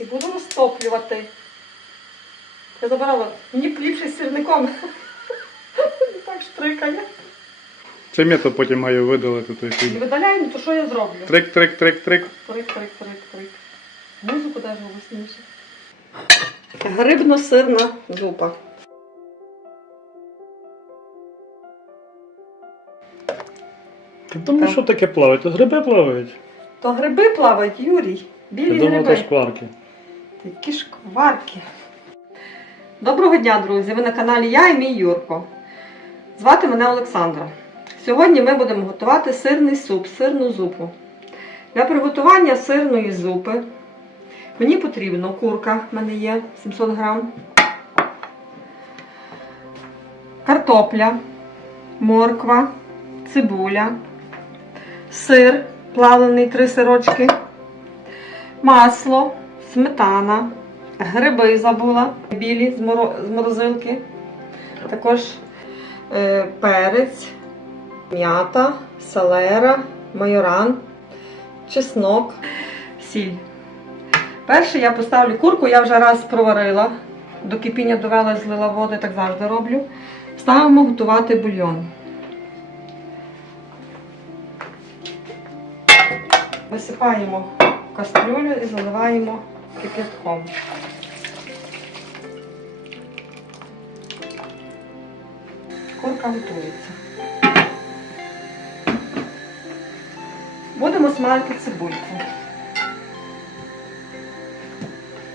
І буду розтоплювати. Я забирала, мені б ліпше з сірником. Так штрикає. Цей метод потім має видалити той фільм. видаляємо, то що я зроблю? Трик, трик, трик, трик. Трик, трик, трик, трик. Музику даже голосніше. Грибно-сирна зупа. Ти думаєш, що таке плавають? То гриби плавають. То гриби плавають, Юрій. Білі Я думав, гриби. то шкварки. Такі шкварки. Доброго дня, друзі! Ви на каналі Я і мій Юрко. Звати мене Олександра. Сьогодні ми будемо готувати сирний суп, сирну зупу. Для приготування сирної зупи мені потрібно курка, в мене є 700 грам, картопля, морква, цибуля, сир плавлений, три сирочки, масло, сметана, гриби забула, білі з, морозилки, також е, перець, м'ята, селера, майоран, чеснок, сіль. Перше я поставлю курку, я вже раз проварила. До кипіння довела, злила воду, так завжди роблю. Ставимо готувати бульйон. Висипаємо кастрюлю і заливаємо кип'ятком. Курка готується. Будемо смажити цибульку.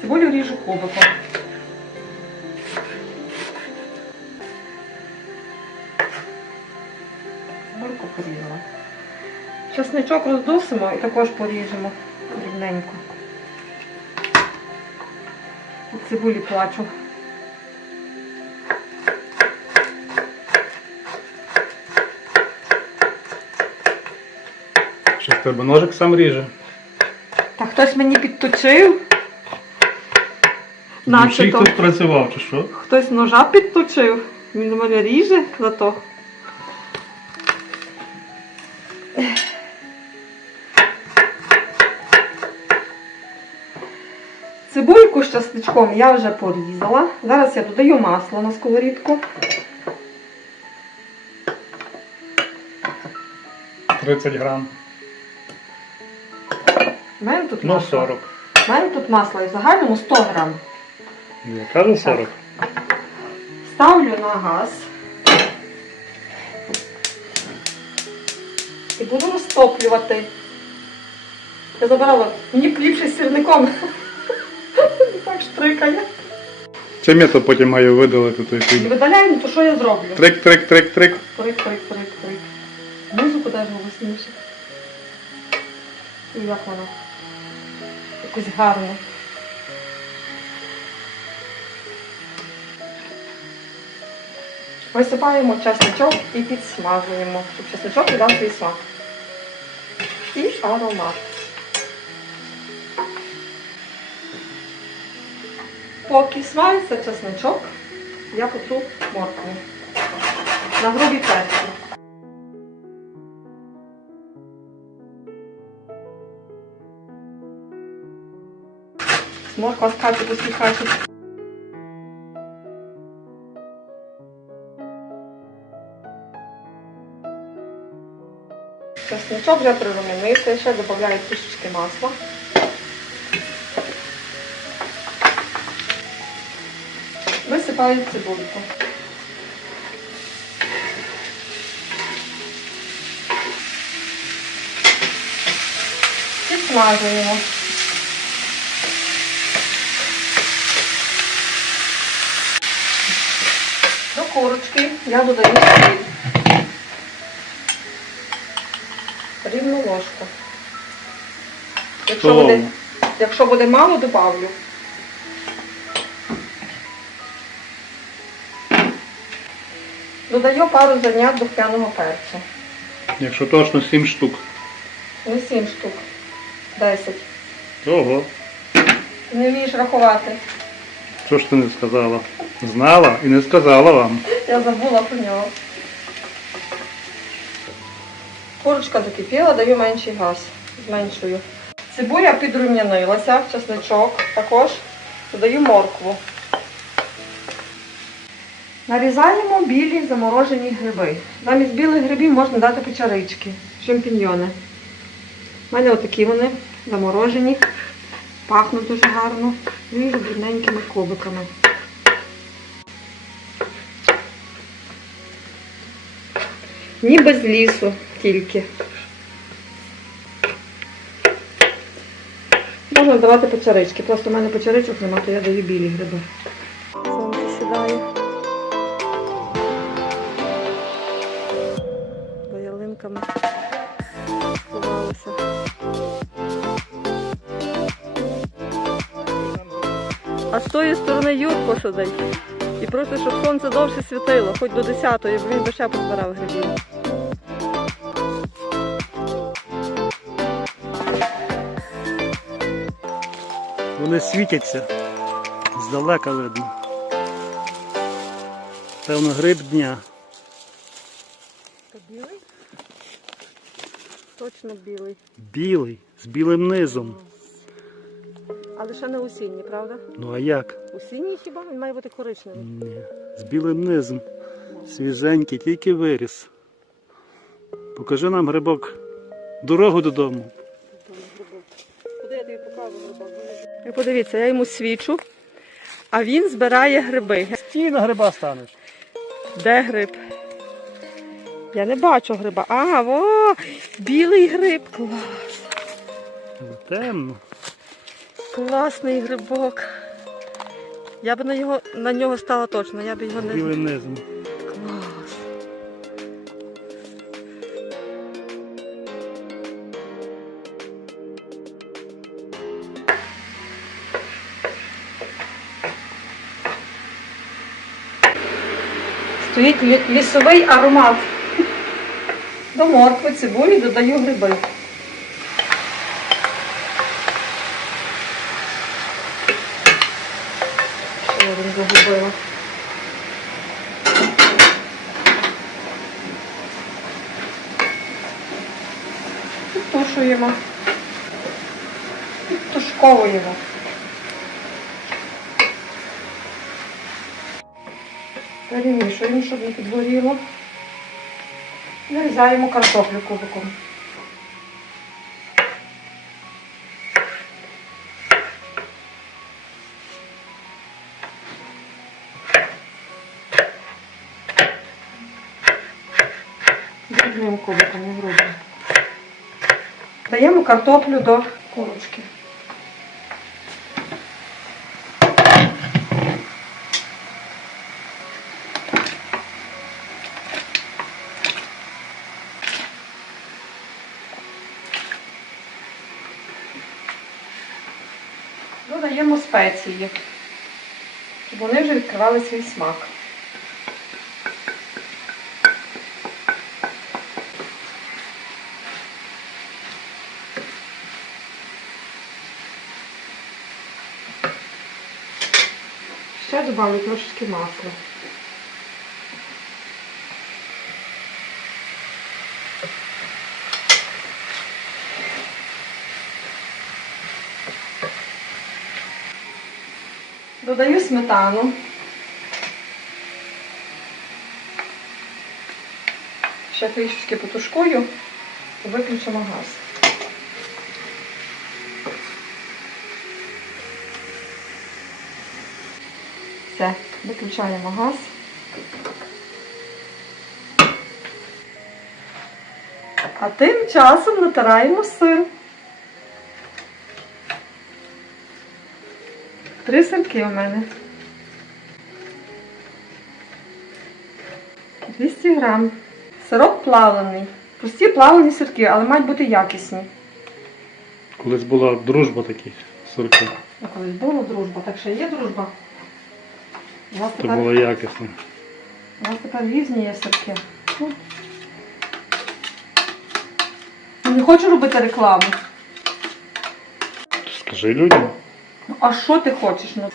Цибулю ріжу кубиком. Цибульку порізала. Чесничок роздусимо і також поріжемо дрібненько. Цибулі плачу. Що в тебе ножик сам ріже? Та хтось мені підточив. Чи Начебто хтось працював, чи що? хтось ножа підточив. Він у мене ріже зато. Часничком я вже порізала. Зараз я додаю масло на сковорідку. 30 грам. Мене тут Ну, масло. 40. У мене тут масло і в загальному 100 грам. Я кажу 40. Ставлю на газ. І буду розтоплювати. Я забирала, мені б ліпше з сірником. Не так штрикає. Цей потім має видалити той фільм. видаляємо, то що я зроблю? Трик, трик, трик, трик. Трик, трик, трик, трик. Музику даже голосніше. І як воно? Якось гарно. Висипаємо чесничок і підсмажуємо, щоб чесничок віддав свій смак. І аромат. Поки смажиться чесничок, я потру моркву на грубій перці. Морква скаче по всій хаті. Чесничок вже прирумянився, ще додаю трішечки масла. Висипаю цибульку. Підсмажуємо. До курочки я додаю сіль. Рівну ложку. Якщо буде, якщо буде мало, добавлю. Додаю пару зернят духмяного перцю. Якщо точно 7 штук. Не 7 штук. 10. Ого. Не вмієш рахувати. Що ж ти не сказала? Знала і не сказала вам. Я забула про нього. Курочка закипіла, даю менший газ. Зменшую. Цибуля підрум'янилася, чесничок, також додаю моркву. Нарізаємо білі заморожені гриби. Замість білих грибів можна дати печерички, шампіньйони. У мене отакі вони заморожені, пахнуть дуже гарно. Ріжу дрібненькими кубиками. Ніби з лісу тільки. Можна давати печерички. Просто в мене печеричок немає, то я даю білі гриби. Сонце сідає. За ялинками. А з тої сторони Юрко сидить. І просто, щоб сонце довше світило, хоч до 10-ї, бо він би ще позбирав грибів. Вони світяться. Здалека видно. Певно, гриб дня. То білий? Точно білий. Білий, з білим низом. Але ще не осінній, правда? Ну а як? Осінній хіба? Він має бути коричневий. Ні. З білим низом. Свіженький, тільки виріс. Покажи нам грибок. Дорогу додому. Куди я тобі покажу грибок? Ви подивіться, я йому свічу, а він збирає гриби. Стій на гриба станеш. Де гриб? Я не бачу гриба. А, о, білий гриб. Клас. Темно. Класний грибок. Я б на, його, на нього стала точно, я б його не. білим низом. Клас. Стоїть лі- лісовий аромат. До моркви, цибулі додаю гриби. Ще один загубила. Підтушуємо. Підтушковуємо. Перемішуємо, щоб не підгоріло. Нарізаємо картоплю кубиком. Дрібним кубиком, не грубим. Даємо картоплю до курочки. Додаємо спеції, щоб вони вже відкривали свій смак. Ще добавлю трошечки масла. Додаю сметану. Ще трішечки потушкую і виключимо газ. Все, виключаємо газ. А тим часом натираємо сир. Три сирки у мене. 200 грам. Сирок плавлений. Прості плавлені сирки, але мають бути якісні. Колись була дружба таких сирків. Ну, Колись була дружба, так що є дружба. У нас Це тепер, було якісно. у нас тепер різні є сирки. Ну. Ну, Не хочу робити рекламу. Скажи людям. А що ти хочеш? Ну?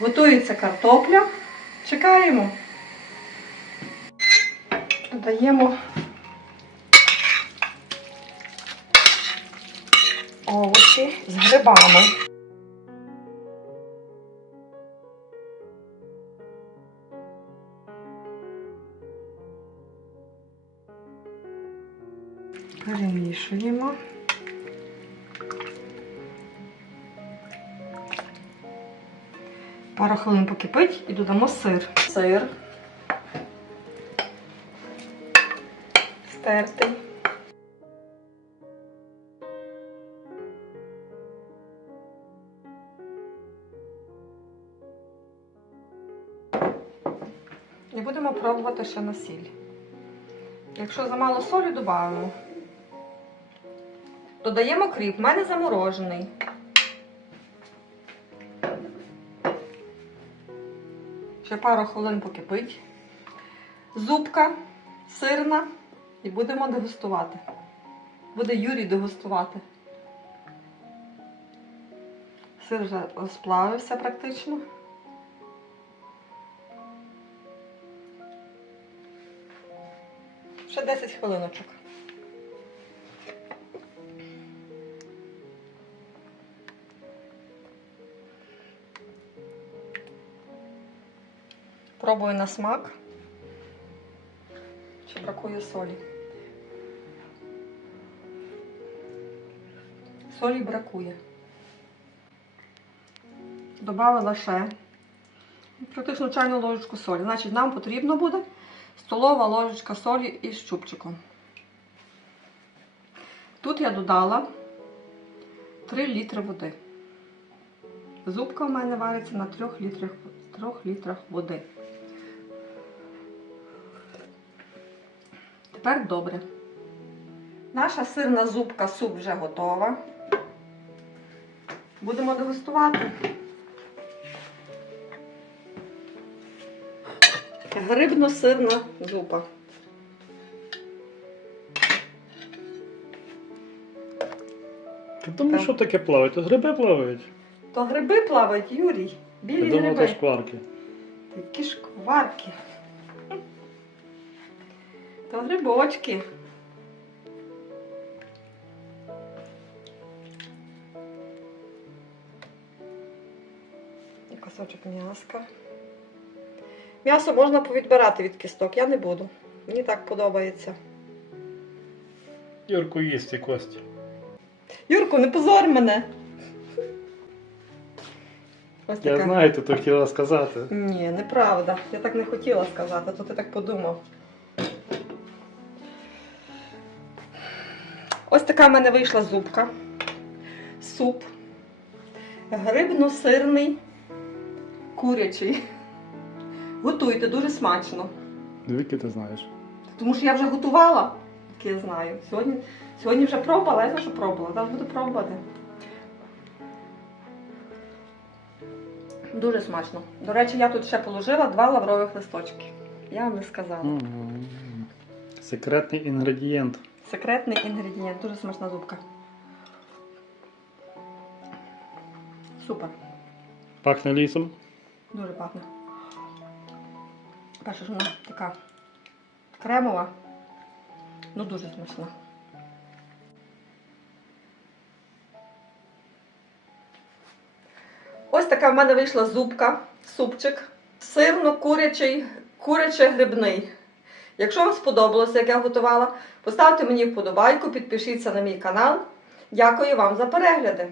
Готується картопля. Чекаємо. Додаємо овочі з грибами. Перемішуємо. Пару хвилин покипить і додамо сир. Сир. Стертий. І будемо пробувати ще на сіль. Якщо замало солі, додаємо. Додаємо кріп. У мене заморожений. Ще пару хвилин покипить. Зубка сирна. І будемо дегустувати. Буде Юрій дегустувати. Сир вже розплавився практично. Ще 10 хвилиночок. Пробую на смак. Чи бракує солі? Солі бракує. Добавила ще практично чайну ложечку солі. Значить, нам потрібно буде столова ложечка солі із чубчиком. Тут я додала 3 літри води. Зубка в мене вариться на 3 літрах, 3 літрах води. Тепер добре. Наша сирна зубка суп вже готова. Будемо дегустувати. Грибно-сирна зупа. Ти думаєш, що таке плавають? То гриби плавають. То гриби плавають, Юрій. Білі Я думав, гриби. то шкварки. Такі шкварки. То грибочки. І кусочок м'яска. М'ясо можна повідбирати від кісток, я не буду. Мені так подобається. Юрку їсть ці кості. Юрку, не позор мене. Ось Я така. знаю, ти то хотіла сказати. Ні, неправда. Я так не хотіла сказати, то ти так подумав. Така в мене вийшла зубка. Суп. Грибно-сирний, курячий. Готуйте дуже смачно. Звідки ти знаєш? Тому що я вже готувала, як я знаю. Сьогодні, сьогодні вже пробувала, я знаю, що пробувала. Зараз буду пробувати. Дуже смачно. До речі, я тут ще положила два лаврових листочки. Я вам не сказала. Секретний інгредієнт. Секретний інгредієнт. Дуже смачна зубка. Супер. Пахне лісом. Дуже пахне. Перше, що вона така кремова. Ну дуже смачна. Ось така в мене вийшла зубка, супчик. Сирно-курячий, куряче-грибний. Якщо вам сподобалося, як я готувала, поставте мені вподобайку, підпишіться на мій канал. Дякую вам за перегляди.